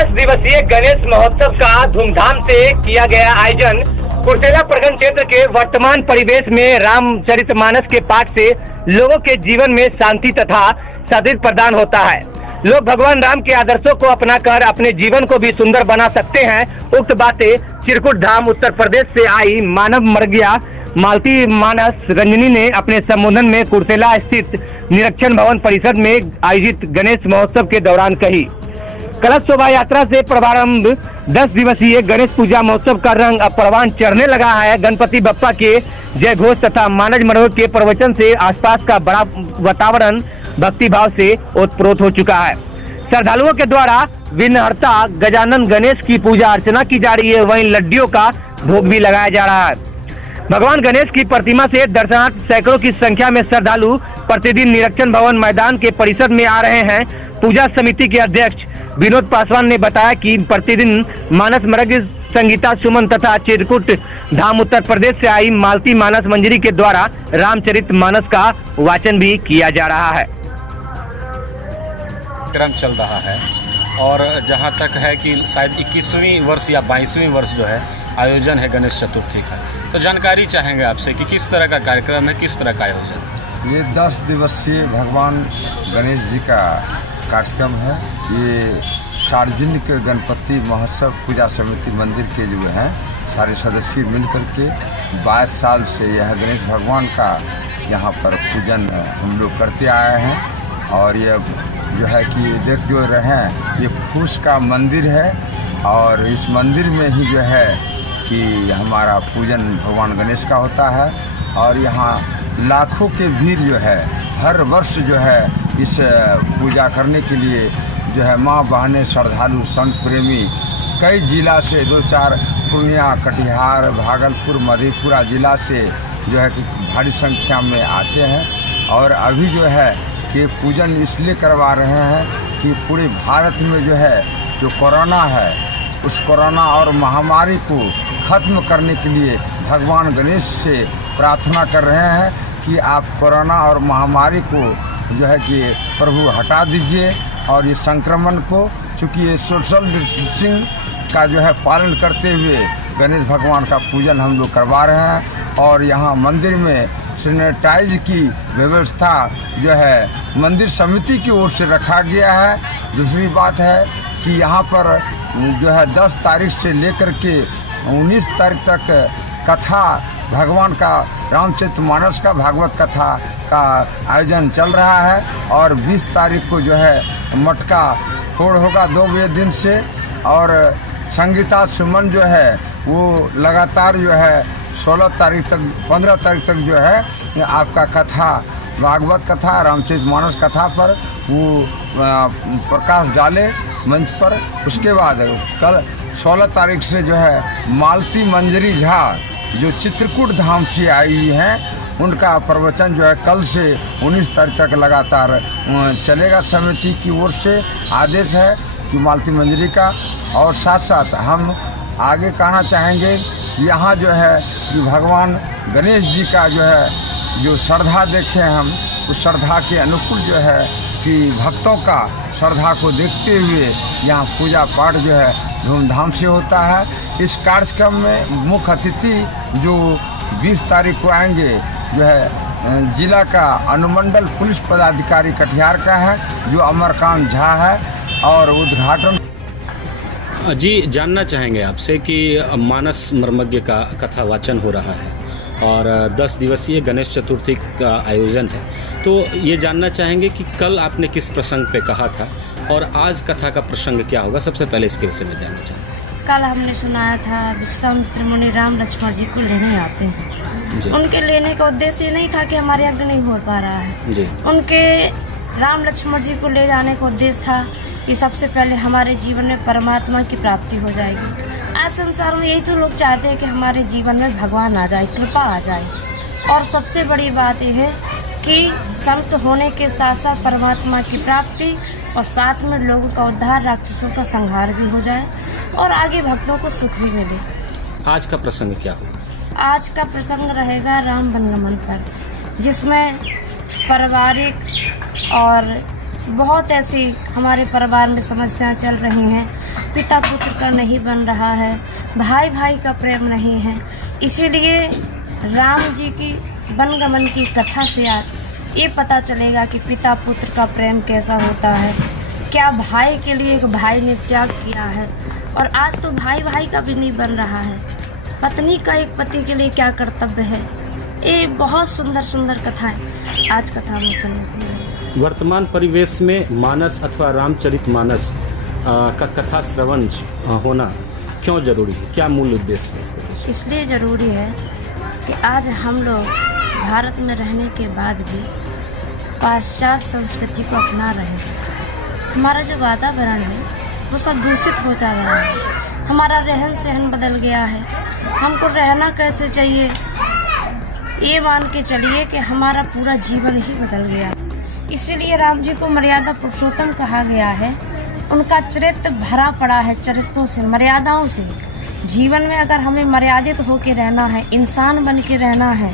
10 दिवसीय गणेश महोत्सव का धूमधाम से किया गया आयोजन कुर्सेला प्रखंड क्षेत्र के वर्तमान परिवेश में रामचरितमानस के पाठ से लोगों के जीवन में शांति तथा सद्भाव प्रदान होता है। लोग भगवान राम के आदर्शों को अपनाकर अपने जीवन को भी सुंदर बना सकते हैं। उक्त बातें चिरकुट धाम उत्तर प्रदेश से आई मानव मर्गिया मालती मानस रंजनी ने अपने संबोधन में कुर्सेला स्थित निरीक्षण भवन परिसर में आयोजित गणेश महोत्सव के दौरान कही। कलश शोभा यात्रा से प्रारंभ 10 दिवसीय गणेश पूजा महोत्सव का रंग अब परवान चढ़ने लगा है। गणपति बप्पा के जय घोष तथा मानस मनोहर के प्रवचन से आसपास का बड़ा वातावरण भक्ति भाव से ओतप्रोत हो चुका है। श्रद्धालुओं के द्वारा विघ्नहर्ता गजानन गणेश की पूजा अर्चना की जा रही है, वहीं लड्डुओं का भोग भी लगाया जा रहा है। भगवान गणेश की प्रतिमा से दर्शनार्थी सैकड़ों की संख्या में श्रद्धालु प्रतिदिन निरीक्षण भवन मैदान के परिसर में आ रहे हैं। पूजा समिति के अध्यक्ष विनोद पासवान ने बताया कि प्रतिदिन मानस मर्ग संगीता सुमन तथा चिरकुट धाम उत्तर प्रदेश से आई मालती मानस मंजरी के द्वारा रामचरित मानस का वाचन भी किया जा रहा है। क्रम चल रहा है और जहां तक है कि शायद 21वीं वर्ष या 22वीं वर्ष जो है आयोजन है गणेश चतुर्थी का, तो जानकारी चाहेंगे आपसे कि किस तरह का कार्यक्रम है, किस तरह का आयोजन। ये 10 दिवसीय भगवान गणेश जी का कार्यक्रम है। ये सार्वजनिक गणपति महोत्सव पूजा समिति मंदिर के जो हैं सारे सदस्य मिलकर के 22 साल से यह गणेश भगवान का यहाँ पर पूजन हम लोग करते आए हैं। और ये जो है कि देख जो रहे हैं ये फूस का मंदिर है और इस मंदिर में ही जो है कि हमारा पूजन भगवान गणेश का होता है। और यहाँ लाखों के भीड़ जो है हर वर्ष जो है इस पूजा करने के लिए जो है माँ बहनें श्रद्धालु संत प्रेमी कई जिला से 2-4 पूर्णिया कटिहार भागलपुर मधेपुरा जिला से जो है कि भारी संख्या में आते हैं। और अभी जो है कि पूजन इसलिए करवा रहे हैं कि पूरे भारत में जो है जो कोरोना है उस कोरोना और महामारी को ख़त्म करने के लिए भगवान गणेश से प्रार्थना कर रहे हैं कि आप कोरोना और महामारी को जो है कि प्रभु हटा दीजिए। और ये संक्रमण को चूँकि ये सोशल डिस्टेंसिंग का जो है पालन करते हुए गणेश भगवान का पूजन हम लोग करवा रहे हैं। और यहाँ मंदिर में सैनिटाइज की व्यवस्था जो है मंदिर समिति की ओर से रखा गया है। दूसरी बात है कि यहाँ पर जो है 10 तारीख से लेकर के 19 तारीख तक कथा भगवान का रामचरितमानस का भागवत कथा का आयोजन चल रहा है। और 20 तारीख को जो है मटका फोड़ होगा 2 बजे दिन से। और संगीता सुमन जो है वो लगातार जो है 16 तारीख तक 15 तारीख तक जो है आपका कथा भागवत कथा रामचरितमानस कथा पर वो प्रकाश डाले मंच पर। उसके बाद कल 16 तारीख से जो है मालती मंजरी झा जो चित्रकूट धाम से आई हैं उनका प्रवचन जो है कल से 19 तारीख तक लगातार चलेगा। समिति की ओर से आदेश है कि मालती मंजरी का। और साथ साथ हम आगे कहना चाहेंगे कि यहाँ जो है कि भगवान गणेश जी का जो है जो श्रद्धा देखें हम उस श्रद्धा के अनुकूल जो है कि भक्तों का श्रद्धा को देखते हुए यहाँ पूजा पाठ जो है धूमधाम से होता है। इस कार्यक्रम में मुख्य अतिथि जो 20 तारीख को आएंगे जो है जिला का अनुमंडल पुलिस पदाधिकारी कटिहार का है जो अमरकांत झा है। और उद्घाटन जी जानना चाहेंगे आपसे कि मानस मर्मज्ञ का कथा वाचन हो रहा है और 10 दिवसीय गणेश चतुर्थी का आयोजन है, तो ये जानना चाहेंगे कि कल आपने किस प्रसंग पे कहा था और आज कथा का प्रसंग क्या होगा। सबसे पहले इसके विषय में जानना चाहेंगे। कल हमने सुनाया था विश्वामित्र मुनि राम लक्ष्मण जी को लेने आते हैं। उनके लेने का उद्देश्य ये नहीं था कि हमारे यज्ञ नहीं हो पा रहा है जी। उनके राम लक्ष्मण जी को ले जाने का उद्देश्य था कि सबसे पहले हमारे जीवन में परमात्मा की प्राप्ति हो जाएगी। आज संसार में यही तो लोग चाहते हैं कि हमारे जीवन में भगवान आ जाए, कृपा आ जाए। और सबसे बड़ी बात यह है कि संत होने के साथ साथ परमात्मा की प्राप्ति और साथ में लोगों का उद्धार, राक्षसों का संहार भी हो जाए और आगे भक्तों को सुख भी मिले। आज का प्रसंग क्या होगा? आज का प्रसंग रहेगा राम वनगमन पर, जिसमें पारिवारिक और बहुत ऐसी हमारे परिवार में समस्याएं चल रही हैं। पिता पुत्र का नहीं बन रहा है, भाई भाई का प्रेम नहीं है। इसीलिए राम जी की वनगमन की कथा से आज ये पता चलेगा कि पिता पुत्र का प्रेम कैसा होता है, क्या भाई के लिए एक भाई ने त्याग किया है। और आज तो भाई भाई का भी नहीं बन रहा है, पत्नी का एक पति के लिए क्या कर्तव्य है। ये बहुत सुंदर सुंदर कथाएं आज कथा में सुनने को मिली। वर्तमान परिवेश में मानस अथवा रामचरितमानस का कथा श्रवण होना क्यों जरूरी है, क्या मूल उद्देश्य है इसका? इसलिए ज़रूरी है कि आज हम लोग भारत में रहने के बाद भी पाश्चात्य संस्कृति को अपना रहे हैं। हमारा जो वातावरण है वो सब दूषित हो जा रहा है, हमारा रहन सहन बदल गया है। हमको रहना कैसे चाहिए ये मान के चलिए कि हमारा पूरा जीवन ही बदल गया। इसीलिए राम जी को मर्यादा पुरुषोत्तम कहा गया है। उनका चरित्र भरा पड़ा है चरित्रों से, मर्यादाओं से। जीवन में अगर हमें मर्यादित होकर रहना है, इंसान बन के रहना है,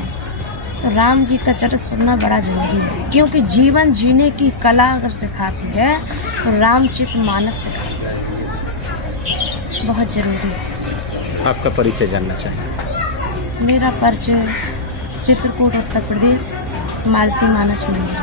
तो राम जी का चरित्र सुनना बड़ा जरूरी है। क्योंकि जीवन जीने की कला अगर सिखाती है तो रामचरितमानस सिखाती है, बहुत जरूरी है। आपका परिचय जानना चाहिए। मेरा परिचय चित्रकूट उत्तर प्रदेश, मालती मानस मंदिर।